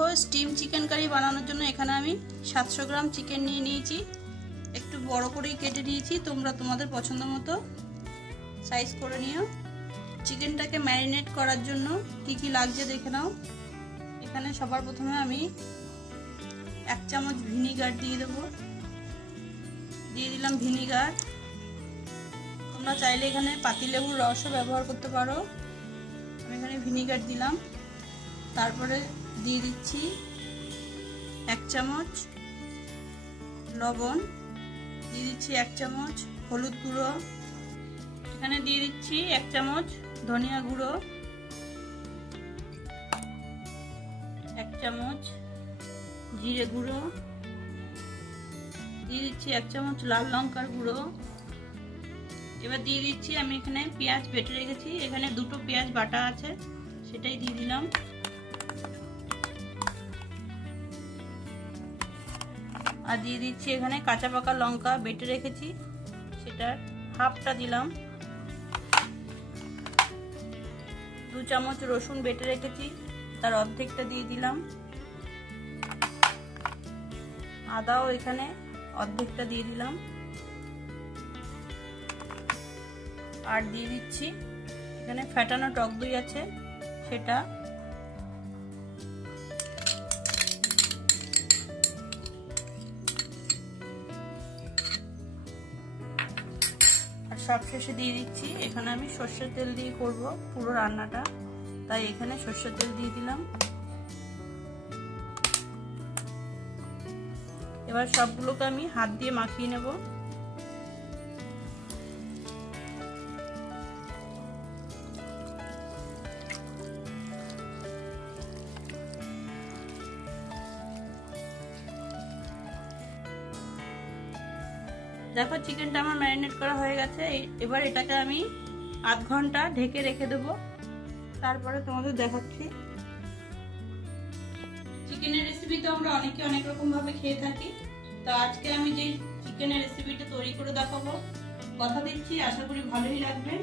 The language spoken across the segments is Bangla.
দেখো স্টিম চিকেন কারি বানানোর জন্য এখানে আমি 700 গ্রাম চিকেন নিয়ে নিয়েছি। একটু বড় করেই কেটে নিয়েছি, তোমরা তোমাদের পছন্দ মতো সাইজ করে নিও। চিকেনটাকে ম্যারিনেট করার জন্য কি কি লাগছে দেখে নাও। এখানে সবার প্রথমে আমি 1 চামচ ভিনিগার দিয়ে দেবো। দিয়ে দিলাম ভিনিগার। তোমরা চাইলে এখানে পাতিলেবুর রসও ব্যবহার করতে পারো। আমি এখানে ভিনিগার দিলাম। তারপরে দিয়ে দিচ্ছি 1 চামচ লবণ, দিয়ে দিচ্ছি 1 চামচ হলুদ গুঁড়ো, এখানে দিয়ে দিচ্ছি 1 চামচ ধনিয়া গুঁড়ো, 1 চামচ জিরে গুঁড়ো, দিয়ে দিচ্ছি 1 চামচ লাল লঙ্কার গুঁড়ো। এবার দিয়ে দিচ্ছি আমি এখানে পেঁয়াজ বেটে রেখেছি, এখানে 2টো পেঁয়াজ বাটা আছে, সেটাই দিয়ে দিলাম। আর দিয়ে দিচ্ছি এখানে কাঁচা পাকা লঙ্কা বেটে রেখেছি, সেটার হাফটা দিলাম। 2 চামচ রসুন বেটে রেখেছি, তার অর্ধেকটা দিয়ে দিলাম। আদাও এখানে অর্ধেকটা দিয়ে দিলাম। আর দিয়ে দিচ্ছি এখানে ফ্যাটানো টক দই আছে, সেটা। আর সবশেষে দিয়ে দিচ্ছি এখানে আমি সর্ষের তেল দিয়ে করব পুরো রান্নাটা, তাই এখানে সর্ষের তেল দিয়ে দিলাম। এবার সবগুলোকে আমি হাত দিয়ে মাখিয়ে নেব। দেখো চিকেনটা আমার ম্যারিনেট করা হয়ে গেছে। এবার এটাকে আমি আধ ঘন্টা ঢেকে রেখে দেব, তারপরে তোমাদের দেখাচ্ছি। চিকেনের রেসিপি তো আমরা অনেকে অনেক রকম ভাবে খেয়ে থাকি, তো আজকে আমি যে চিকেনের রেসিপিটা তৈরি করে দেখাবো, কথা দিচ্ছি আশা করি ভালোই লাগবে।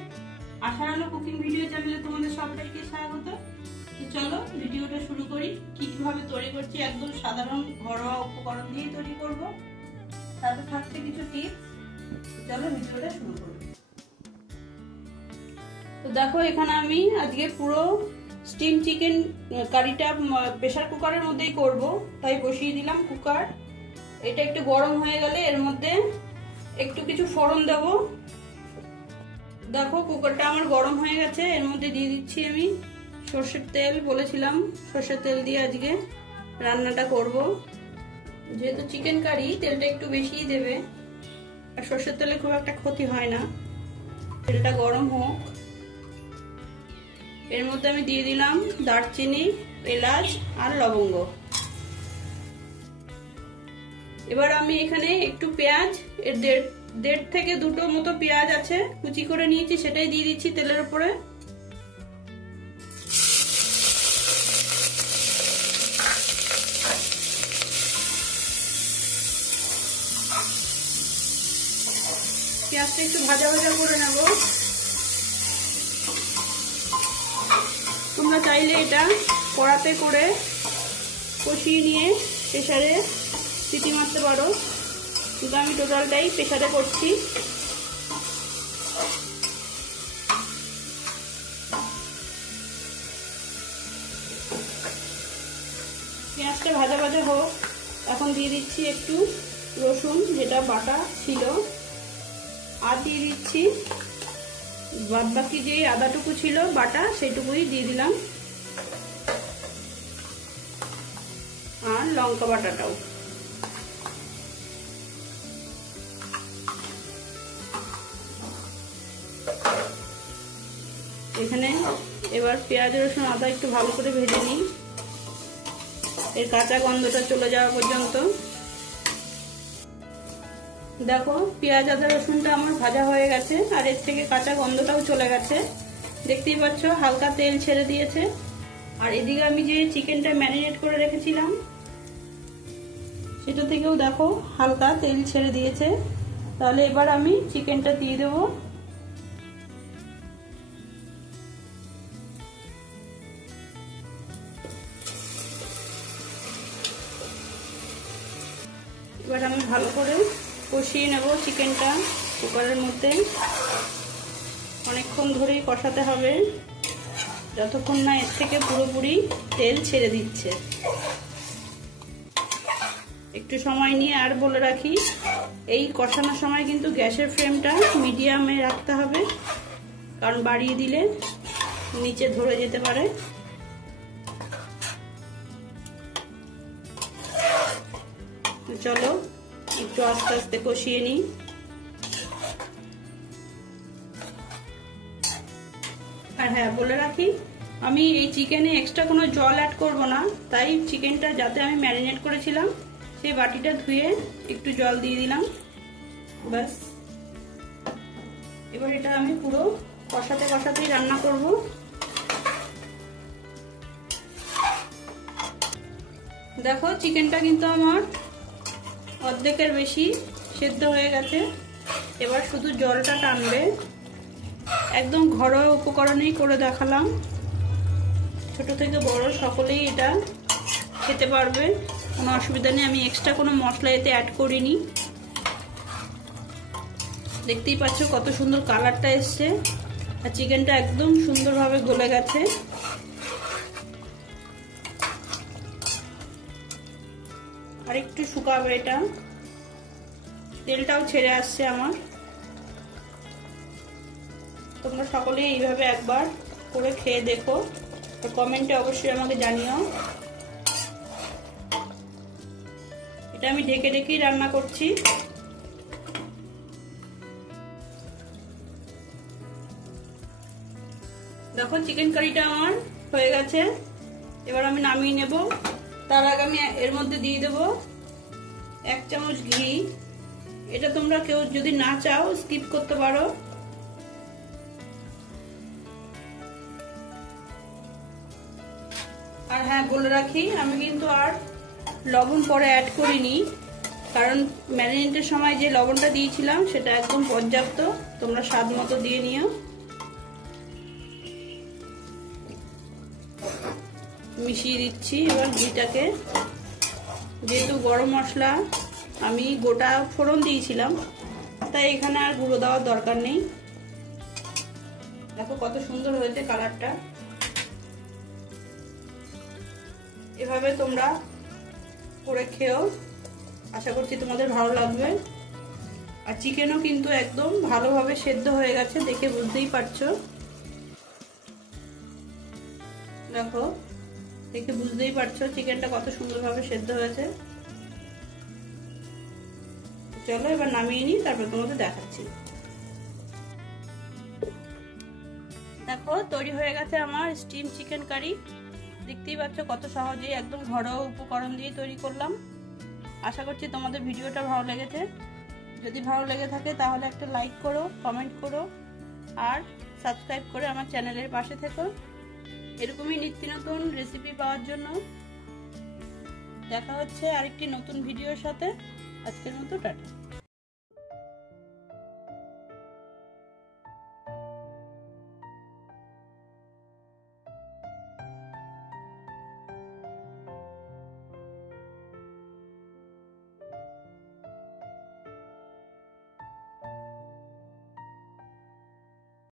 আশার আলো কুকিং ভিডিও চ্যানেলে তোমাদের সবাইকে স্বাগত। তো চলো ভিডিওটা শুরু করি। কিভাবে তৈরি করছি, একদম সাধারণ ঘরোয়া উপকরণ দিয়ে তৈরি করব, তাতে থাকছে কিছু টিপস। চলো ভিডিওটা শুরু করি। তো দেখো এখানে আমি আজকে পুরো স্টিম চিকেন কারিটা প্রেসার কুকারের মধ্যেই করব, তাই বসিয়ে দিলাম কুকার। এটা একটু গরম হয়ে গেলে এর মধ্যে একটু কিছু ফোড়ন দেব। দেখো কুকারটা আমার গরম হয়ে গেছে, এর মধ্যে দিয়ে দিচ্ছি আমি সর্ষের তেল। বলেছিলাম সর্ষের তেল দিয়ে আজকে রান্নাটা করব, যেহেতু চিকেন কারি তেলটা একটু বেশিই দেবে, আর সর্ষের তেলে খুব একটা ক্ষতি হয় না। তেলটা গরম হোক। এর মধ্যে আমি দিয়ে দিলাম দারচিনি, এলাচ আর লবঙ্গ। এবার আমি এখানে একটু পেঁয়াজ, এর দেড় থেকে 2টো মতো পেঁয়াজ আছে, কুচি করে নিয়েছি, সেটাই দিয়ে দিচ্ছি তেলের উপরে। পেঁয়াজটা একটু ভাজা ভাজা করে নেব। তোমরা চাইলে এটা কড়াতে করে কষিয়ে নিয়ে প্রেসারে সিটি মারতে পারো, কিন্তু আমি টোটালটাই প্রেসারে করছি। পেঁয়াজটা ভাজা ভাজা হোক। এখন দিয়ে দিচ্ছি একটু রসুন, যেটা বাটা ছিল, আর দিয়ে দিচ্ছি বাদ বাকি যে আদাটুকু ছিল বাটা, সেটুকুই দিয়ে দিলাম, আর লঙ্কা বাটাটাও। এখানে এবার পেঁয়াজ রসুন আদা একটু ভালো করে ভেজে নিই, এর কাঁচা গন্ধটা চলে যাওয়া পর্যন্ত। দেখো পেঁয়াজ আদা রসুনটা আমার ভাজা হয়ে গেছে, আর এর থেকে কাঁচা গন্ধটাও চলে গেছে। দেখতেই পাচ্ছ হালকা তেল ছেড়ে দিয়েছে। আর এদিকে আমি যে চিকেনটা ম্যারিনেট করে রেখেছিলাম, সেটা থেকেও দেখো হালকা তেল ছেড়ে দিয়েছে। তাহলে এবার আমি চিকেনটা দিয়ে দেবো। এবার আমি ভালো করে কষিয়ে নেব চিকেনটা কুকারের মধ্যে। অনেকক্ষণ ধরেই কষাতে হবে, যতক্ষণ না এর থেকে পুরোপুরি তেল ছেড়ে দিচ্ছে। একটু সময় নিয়ে আর বলে রাখি, এই কষানোর সময় কিন্তু গ্যাসের ফ্লেমটা মিডিয়ামে রাখতে হবে, কারণ বাড়িয়ে দিলে নিচে ধরে যেতে পারে। চলো একটু আস্তে আস্তে কষিয়ে নিই। আর হ্যাঁ, বলে রাখি, আমি এই চিকেনে এক্সট্রা কোনো জল অ্যাড করব না, তাই চিকেনটা যাতে আমি ম্যারিনেট করেছিলাম সেই বাটিটা ধুয়ে একটু জল দিয়ে দিলাম, ব্যাস। এবার এটা আমি পুরো কষাতে কষাতেই রান্না করব। দেখো চিকেনটা কিন্তু আমার অর্ধেকের বেশি সেদ্ধ হয়ে গেছে। এবার শুধু জলটা টানবে। একদম ঘরোয়া উপকরণেই করে দেখালাম, ছোট থেকে বড় সকলেই এটা খেতে পারবে, কোনো অসুবিধা নেই। আমি এক্সট্রা কোনো মশলা এতে অ্যাড করিনি। দেখতেই পাচ্ছ কত সুন্দর কালারটা এসছে, আর চিকেনটা একদম সুন্দরভাবে গলে গেছে। আর একটু শুকাবে, এটা তেলটাও ছেড়ে আসছে আমার। তোমরা সকলে এইভাবে একবার করে খেয়ে দেখো, কমেন্টে অবশ্যই আমাকে জানিও। এটা আমি ঢেকে ঢেকেই রান্না করছি। দেখো চিকেন কারিটা আমার হয়ে গেছে, এবার আমি নামিয়ে নেব। তার আগে আমি এর মধ্যে দিয়ে দেব 1 চামচ ঘি। এটা তোমরা কেউ যদি না চাও স্কিপ করতে পারো। আর হ্যাঁ, বলে রাখি, আমি কিন্তু আর লবণ পরে অ্যাড করিনি, কারণ ম্যারিনেটের সময় যে লবণটা দিয়েছিলাম সেটা একদম পর্যাপ্ত। তোমরা স্বাদ মতো দিয়ে নিও। মিশিয়ে দিচ্ছি এবার ঘিটাকে। যেহেতু গরম মশলা আমি গোটা ফোড়ন দিয়েছিলাম, তাই এখানে আর গুঁড়ো দেওয়ার দরকার নেই। দেখো কত সুন্দর হয়েছে কালারটা। এভাবে তোমরা করে খেও, আশা করছি তোমাদের ভালো লাগবে। আর চিকেনও কিন্তু একদম ভালোভাবে সেদ্ধ হয়ে গেছে, দেখে বুঝতেই পারছো। দেখো, দেখে বুঝতেই পারছো চিকেনটা কত সুন্দরভাবে সেদ্ধ হয়েছে। চলো এবার নামিয়ে নিই, তারপর তোমাদের দেখাচ্ছি। দেখো তৈরি হয়ে গেছে আমার স্টিম চিকেন কারি। দেখতেই পাচ্ছ কত সহজেই একদম ঘরোয়া উপকরণ দিয়ে তৈরি করলাম। আশা করছি তোমাদের ভিডিওটা ভালো লেগেছে। যদি ভালো লেগে থাকে তাহলে একটা লাইক করো, কমেন্ট করো, আর সাবস্ক্রাইব করে আমার চ্যানেলের পাশে থেকো। এরকমই নিত্য নতুন রেসিপি পাওয়ার জন্য। দেখা হচ্ছে আরেকটি নতুন ভিডিওর সাথে। আজকের মতো টাটা।